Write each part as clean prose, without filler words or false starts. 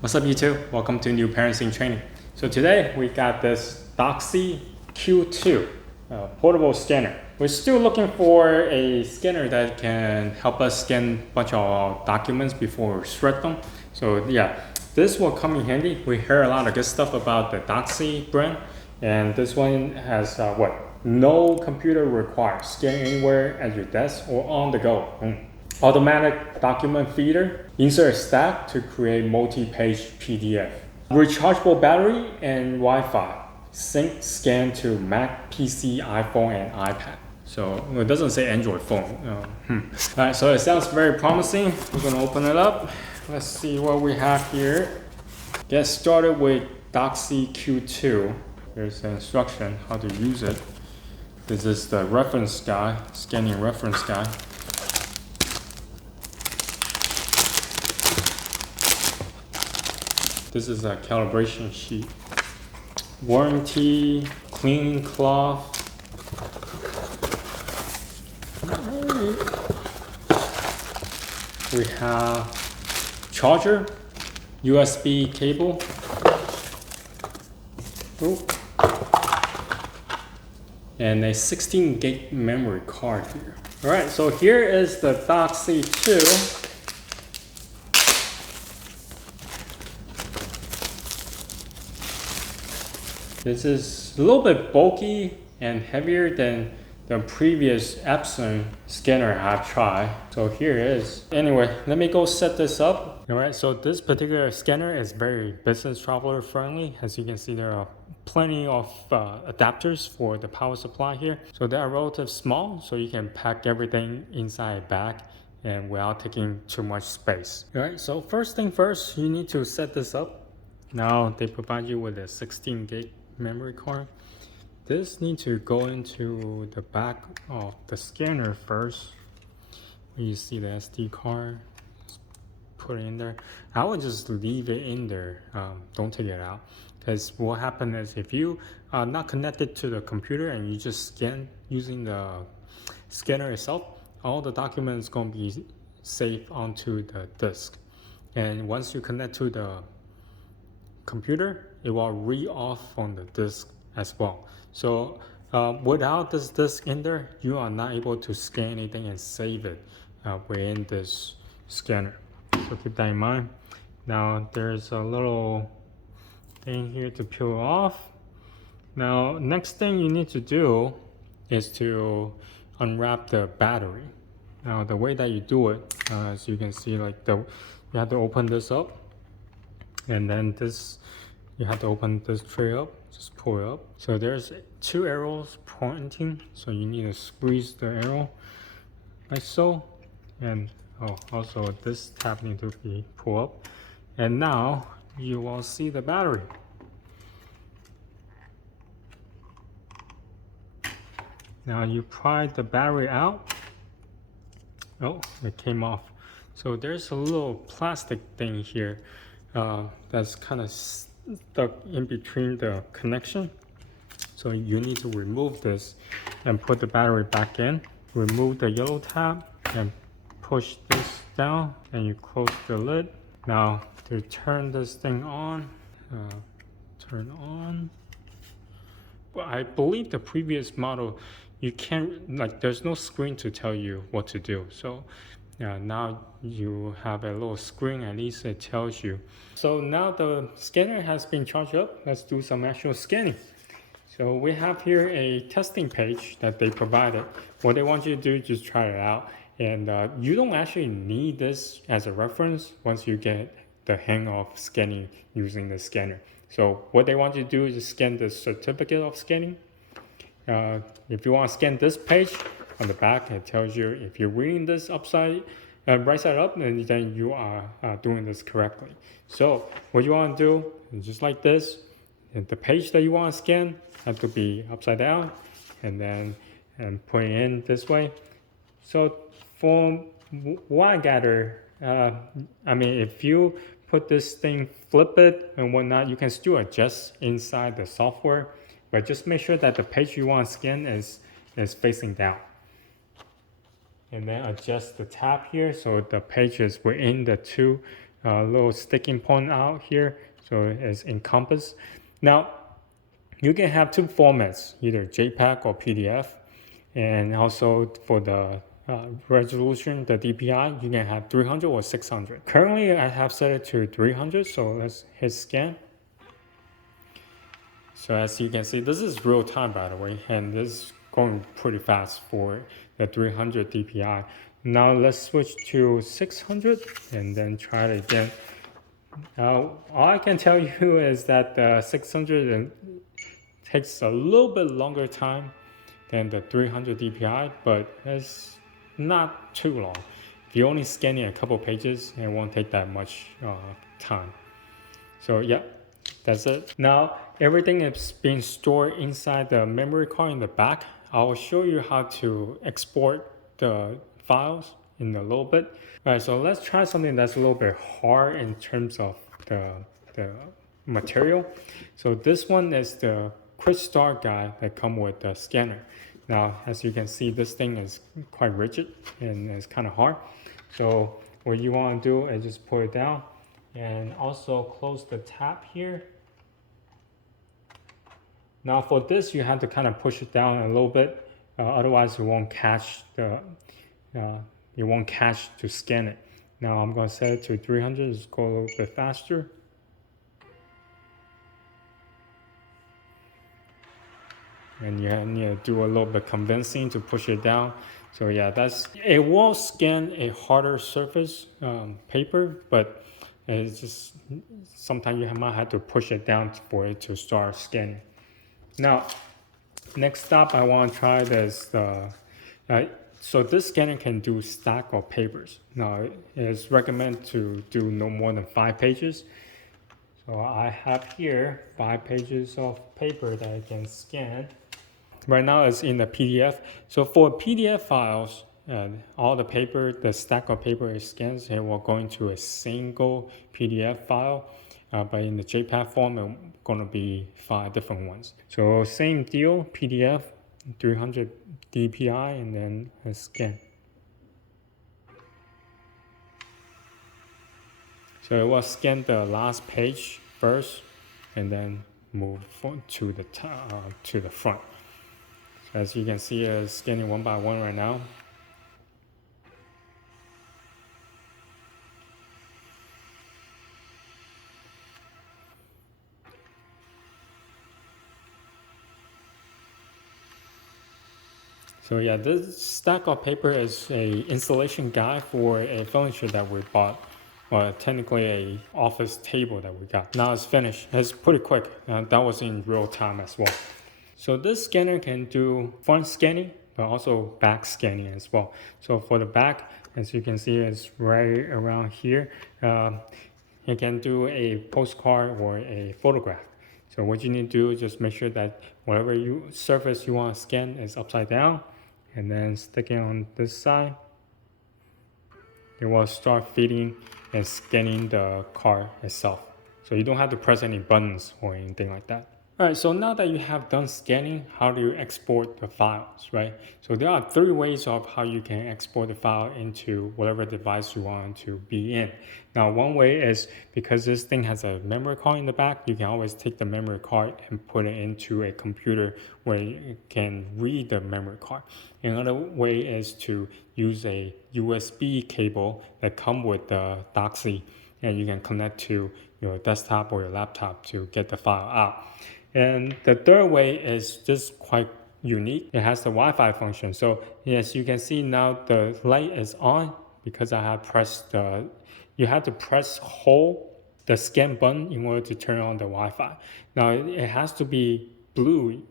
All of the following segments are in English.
What's up YouTube? Welcome to New Parenting Training. So today we got this Doxie Q2 portable scanner. We're still looking for a scanner that can help us scan a bunch of documents before we shred them. So yeah, this will come in handy. We heard a lot of good stuff about the Doxie brand, and this one has no computer required. Scan anywhere at your desk or on the go. Automatic document feeder, insert a stack to create multi-page PDF. Rechargeable battery and Wi-Fi. Sync scan to Mac, PC, iPhone, and iPad. So it doesn't say Android phone. Alright, so it sounds very promising. We're gonna open it up. Let's see what we have here. Get started with Doxie Q2. There's an instruction how to use it. This is the reference guide, scanning reference guide. This is a calibration sheet. Warranty, clean cloth. We have charger, USB cable. And a 16 gig memory card here. All right, so here is the Doxie 2. This is a little bit bulky and heavier than the previous Epson scanner I've tried. So here it is. Anyway, let me go set this up. Alright, so this particular scanner is very business traveler friendly. As you can see, there are plenty of adapters for the power supply here. So they are relatively small, so you can pack everything inside a bag and without taking too much space. Alright, so first thing first, you need to set this up. Now they provide you with a 16 gig memory card. This needs to go into the back of the scanner first. When you see the SD card, just put it in there. I would just leave it in there. Don't take it out, because what happens is if you are not connected to the computer and you just scan using the scanner itself, all the documents going to be saved onto the disk. And once you connect to the computer, it will read off on the disk as well. So without this disk in there, you are not able to scan anything and save it within this scanner. So keep that in mind. Now there's a little thing here to peel off. Now next thing you need to do is to unwrap the battery. Now the way that you do it, as you can see, you have to open this up, and then you have to open this tray up, just pull it up. So there's two arrows pointing, so you need to squeeze the arrow like so. And also this tab needs to be pulled up. And now you will see the battery. Now you pry the battery out. Oh, it came off. So there's a little plastic thing here that's kind of stuck in between the connection. So you need to remove this and put the battery back in. Remove the yellow tab and push this down, and you close the lid. Now to turn this thing on, turn on. Well, I believe the previous model, you can't, there's no screen to tell you what to do. So now you have a little screen, at least it tells you. So now the scanner has been charged up. Let's do some actual scanning. So we have here a testing page that they provided. What they want you to do is just try it out. And you don't actually need this as a reference once you get the hang of scanning using the scanner. So what they want you to do is just scan the certificate of scanning. If you want to scan this page, on the back it tells you if you're reading this right side up, then you are doing this correctly. So what you want to do is just like this, and the page that you want to scan has to be upside down, and then put it in this way. So from what I gather, if you put this thing, flip it and whatnot, you can still adjust inside the software, but just make sure that the page you want to scan is facing down. And then adjust the tab here so the page is within the two little sticking point out here, so it's encompassed. Now you can have two formats, either JPEG or PDF, and also for the resolution, the DPI, you can have 300 or 600. Currently, I have set it to 300, so let's hit scan. So as you can see, this is real time, by the way, and this is going pretty fast for the 300 DPI. Now let's switch to 600 and then try it again. Now, all I can tell you is that the 600 takes a little bit longer time than the 300 DPI, but it's not too long. If you're only scanning a couple pages, it won't take that much time. So yeah, that's it. Now everything is being stored inside the memory card in the back. I will show you how to export the files in a little bit. All right, so let's try something that's a little bit hard in terms of the material. So this one is the quick start guide that come with the scanner. Now, as you can see, this thing is quite rigid and it's kind of hard. So what you want to do is just pull it down and also close the tab here. Now for this, you have to kind of push it down a little bit, otherwise it won't catch to scan it. Now I'm going to set it to 300, just go a little bit faster. And you need to do a little bit convincing to push it down. So yeah, it will scan a harder surface paper, but it's just sometimes you might have to push it down for it to start scanning. Now, next up, I want to try this. So this scanner can do stack of papers. Now, it's recommended to do no more than 5 pages. So I have here 5 pages of paper that I can scan. Right now it's in the PDF. So for PDF files, all the paper, the stack of paper is scanned, it will go into a single PDF file. But in the JPEG form, it's going to be 5 different ones. So same deal, PDF, 300 DPI, and then a scan. So it will scan the last page first, and then move to the front. As you can see, it's scanning one by one right now. So yeah, this stack of paper is a installation guide for a furniture that we bought. Well, technically a office table that we got. Now it's finished. It's pretty quick. That was in real time as well. So this scanner can do front scanning, but also back scanning as well. So for the back, as you can see, it's right around here. You can do a postcard or a photograph. So what you need to do is just make sure that whatever surface you want to scan is upside down, and then stick it on this side. It will start feeding and scanning the card itself. So you don't have to press any buttons or anything like that. Alright, so now that you have done scanning, how do you export the files, right? So there are 3 ways of how you can export the file into whatever device you want to be in. Now, one way is because this thing has a memory card in the back, you can always take the memory card and put it into a computer where you can read the memory card. Another way is to use a USB cable that comes with the Doxie, and you can connect to your desktop or your laptop to get the file out. And the third way is just quite unique. It has the Wi-Fi function. So as you can see now, the light is on because I have pressed you have to hold the scan button in order to turn on the Wi-Fi. Now it has to be blue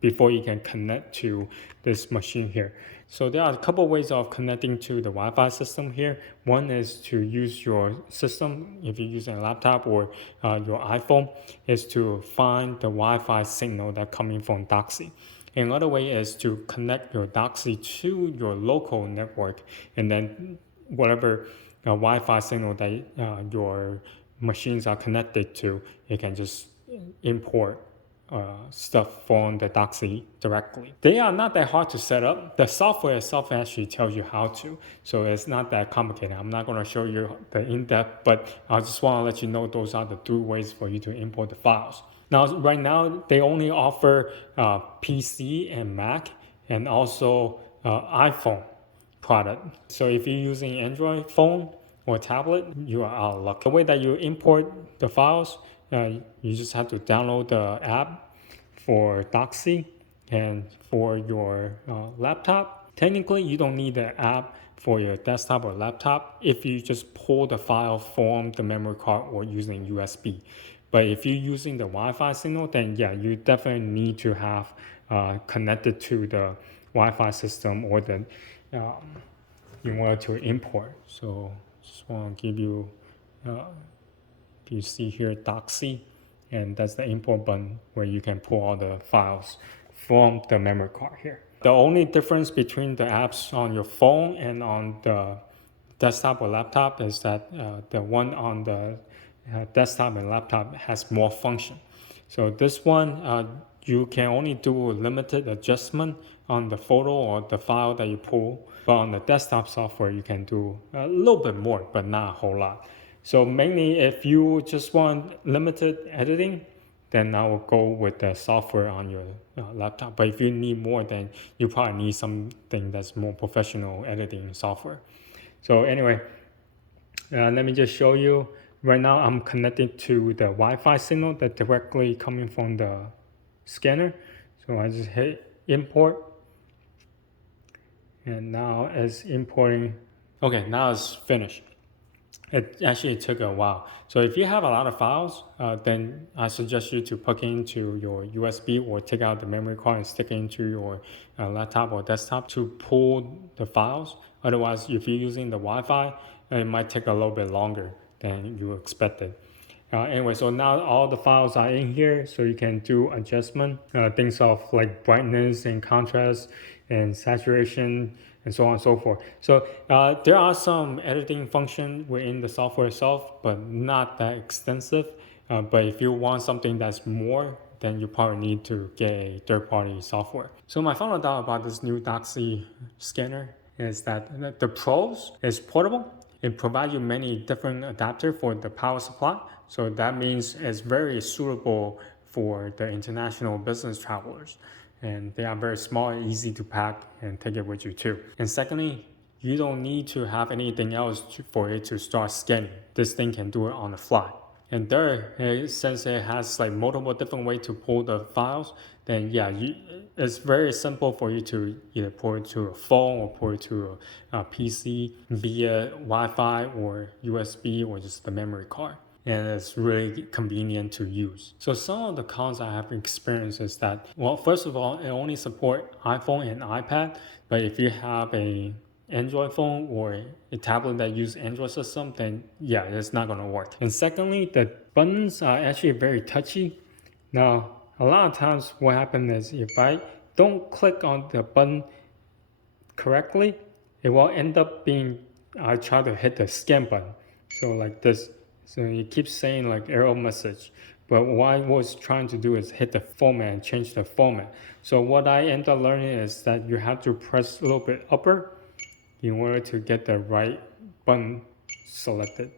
before you can connect to this machine here. So there are a couple ways of connecting to the Wi-Fi system here. One is to use your system, if you're using a laptop or your iPhone, is to find the Wi-Fi signal that's coming from Doxie. Another way is to connect your Doxie to your local network, and then whatever Wi-Fi signal that your machines are connected to, you can just import stuff from the Doxie directly. They are not that hard to set up. The software itself actually tells you how to, so it's not that complicated. I'm not going to show you the in-depth, but I just want to let you know those are the two ways for you to import the files. Now, right now, they only offer PC and Mac and also iPhone product. So if you're using Android phone or tablet, you are out of luck. The way that you import the files, you just have to download the app for Doxie, and for your laptop, technically you don't need the app for your desktop or laptop if you just pull the file from the memory card or using USB. But if you're using the Wi-Fi signal, then yeah, you definitely need to have connected to the Wi-Fi system or the in order to import. So just want to give you, you see here Doxie, and that's the import button where you can pull all the files from the memory card here. The only difference between the apps on your phone and on the desktop or laptop is that the one on the desktop and laptop has more function. So this one, you can only do a limited adjustment on the photo or the file that you pull. But on the desktop software, you can do a little bit more, but not a whole lot. So mainly if you just want limited editing, then I will go with the software on your laptop. But if you need more, then you probably need something that's more professional editing software. So anyway, let me just show you. Right now I'm connected to the Wi-Fi signal that's directly coming from the scanner. So I just hit import. And now it's importing. Okay, now it's finished. It actually took a while. So if you have a lot of files, then I suggest you to plug into your USB or take out the memory card and stick it into your laptop or desktop to pull the files. Otherwise, if you're using the Wi-Fi, it might take a little bit longer than you expected. Anyway, so now all the files are in here, so you can do adjustment, things of like brightness and contrast and saturation and so on and so forth. So there are some editing function within the software itself, but not that extensive. But if you want something that's more, then you probably need to get a third-party software. So my final thought about this new Doxie scanner is that the pros is portable. It provides you many different adapters for the power supply. So that means it's very suitable for the international business travelers. And they are very small and easy to pack and take it with you too. And secondly, you don't need to have anything else for it to start scanning. This thing can do it on the fly. And third, since it has like multiple different ways to pull the files, then yeah, it's very simple for you to either pull it to a phone or pull it to a PC via Wi-Fi or USB or just the memory card. And it's really convenient to use. So some of the cons I have experienced is that, well, first of all, it only supports iPhone and iPad, but if you have a Android phone or a tablet that uses Android system, then yeah, it's not gonna work. And secondly, the buttons are actually very touchy. Now, a lot of times what happens is if I don't click on the button correctly, it will end up being, I try to hit the scan button. So like this. So it keeps saying like error message. But what I was trying to do is hit the format and change the format. So what I end up learning is that you have to press a little bit upper in order to get the right button selected.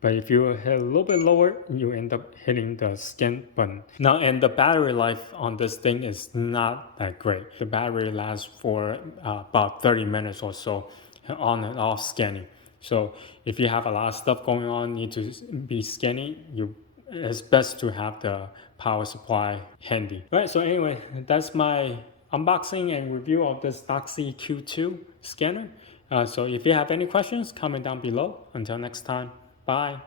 But if you hit a little bit lower, you end up hitting the scan button. Now, and the battery life on this thing is not that great. The battery lasts for about 30 minutes or so on and off scanning. So if you have a lot of stuff going on, need to be scanning, it's best to have the power supply handy. All right, so anyway, that's my unboxing and review of this Doxie Q2 scanner. So if you have any questions, comment down below. Until next time, bye.